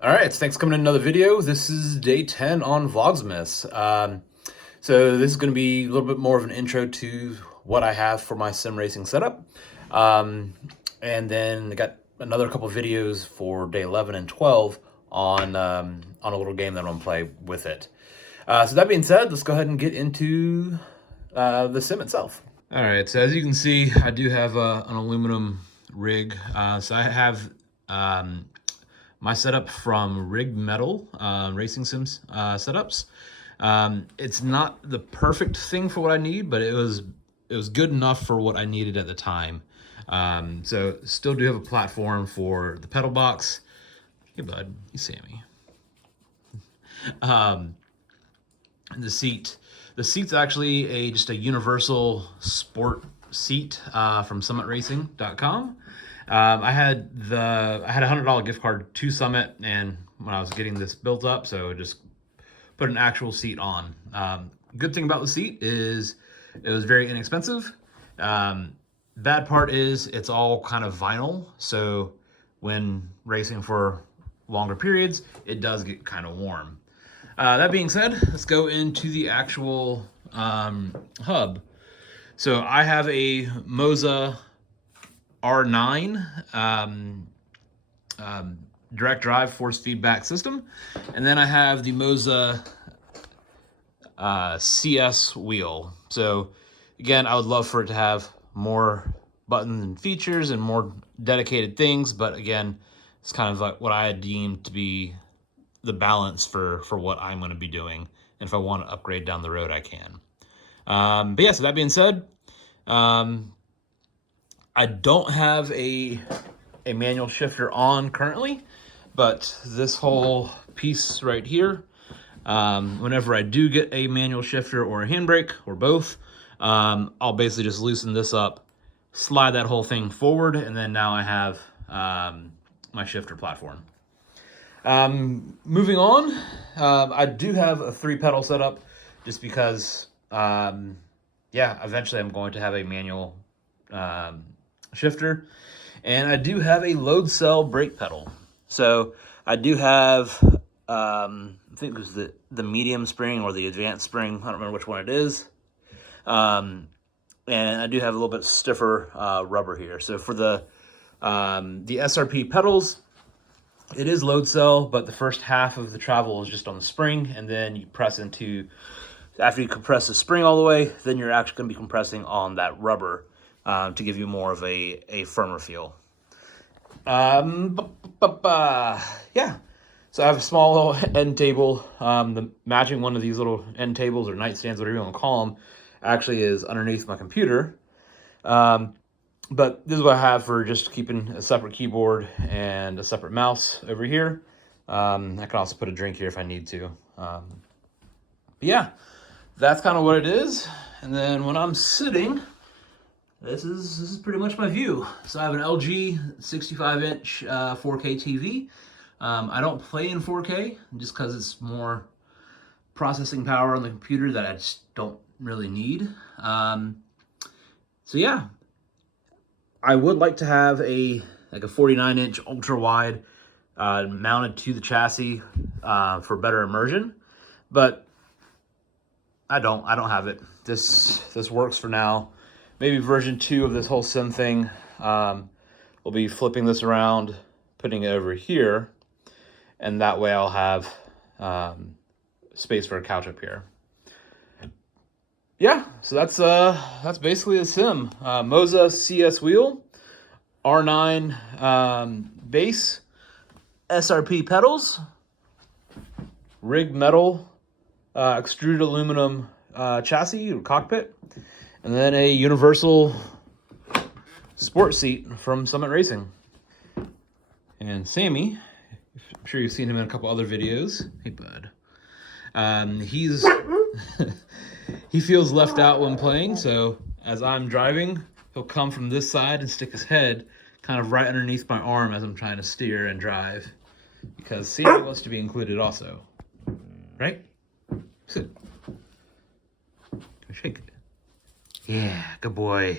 All right, so thanks for coming to another video. This is day 10 on Vlogsmas. So this is going to be a little bit more of an intro to what I have for my sim racing setup. And then I got another couple videos for day 11 and 12 on a little game that I'm going to play with it. So that being said, let's go ahead and get into the sim itself. All right, so as you can see, I do have an aluminum rig. So I have my setup from Rig Metal Racing Sims setups. It's not the perfect thing for what I need, but it was good enough for what I needed at the time. So still do have a platform for the pedal box. Hey bud, you Sammy. The seat's actually just a universal sport seat from summitracing.com. I had a $100 gift card to Summit, and when I was getting this built up, so just put an actual seat on. Good thing about the seat is it was very inexpensive. Bad part is it's all kind of vinyl, so when racing for longer periods, it does get kind of warm. That being said, let's go into the actual hub. So I have a Moza R9 direct drive force feedback system, and then I have the Moza CS wheel. So again, I would love for it to have more buttons and features and more dedicated things, but again, it's kind of like what I deemed to be the balance for what I'm going to be doing, and if I want to upgrade down the road, I can. But yeah, so that being said, I don't have a manual shifter on currently, but this whole piece right here, whenever I do get a manual shifter or a handbrake or both, I'll basically just loosen this up, slide that whole thing forward, and then now I have my shifter platform. Moving on, I do have a 3-pedal setup just because, yeah, eventually I'm going to have a manual shifter, and I do have a load cell brake pedal. So I do have, I think it was the medium spring or the advanced spring. I don't remember which one it is. And I do have a little bit stiffer rubber here. So for the SRP pedals, it is load cell, but the first half of the travel is just on the spring, and then you press into, after you compress the spring all the way, then you're actually going to be compressing on that rubber to give you more of a firmer feel. Yeah, so I have a small little end table. The matching one of these little end tables or nightstands, whatever you want to call them, actually is underneath my computer. But this is what I have for just keeping a separate keyboard and a separate mouse over here. I can also put a drink here if I need to. But yeah, that's kind of what it is. And then when I'm sitting, this is pretty much my view. So I have an LG 65-inch 4K TV. I don't play in 4K just because it's more processing power on the computer that I just don't really need. So yeah, I would like to have a 49-inch ultra wide mounted to the chassis for better immersion, but I don't have it. This works for now. Maybe version 2 of this whole sim thing, we'll be flipping this around, putting it over here, and that way I'll have space for a couch up here. Yeah, so that's basically a sim. Moza CS wheel, R9 base, SRP pedals, Rig Metal extruded aluminum chassis or cockpit, and then a universal sport seat from Summit Racing. And Sammy, I'm sure you've seen him in a couple other videos. Hey bud. He's he feels left out when playing, so as I'm driving, he'll come from this side and stick his head kind of right underneath my arm as I'm trying to steer and drive, because Sammy wants to be included also. Right? Sit. Shake it. Yeah, good boy.